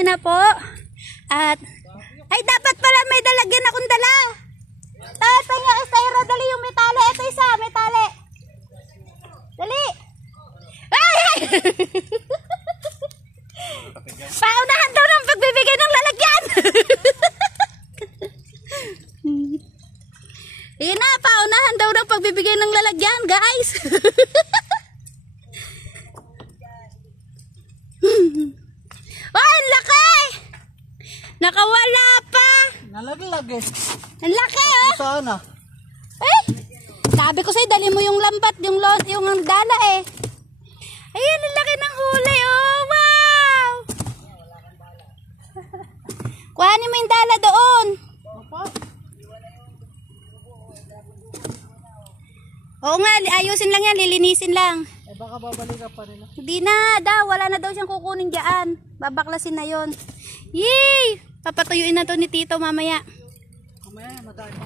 Kain na po. At, ay dapat pala may dalagyan akong dala. Tatay nga, Estaira, dali yung may tali. Ito isa, may tali. Dali. Ay, ay. Paunahan daw ng pagbibigay ng lalagyan. Yun na, paunahan daw ng pagbibigay ng lalagyan, guys. Oh, ang laki! Nakawala pa! Nalag-lag eh. Ang laki, oh! Sana. Eh! Sabi ko sa'yo, dali mo yung lambat, yung dala eh. Ayan, ang laki ng huli, oh! Wow! Kuhanin mo yung dala doon. Oo nga, ayusin lang yan, lilinisin lang. Eh baka babalikan pa nila. Hindi na daw, wala na daw siyang kukunin dyan. Babaklasin na yon. Yay! Papatuyuin na to ni Tito mamaya. Mamaya, madami.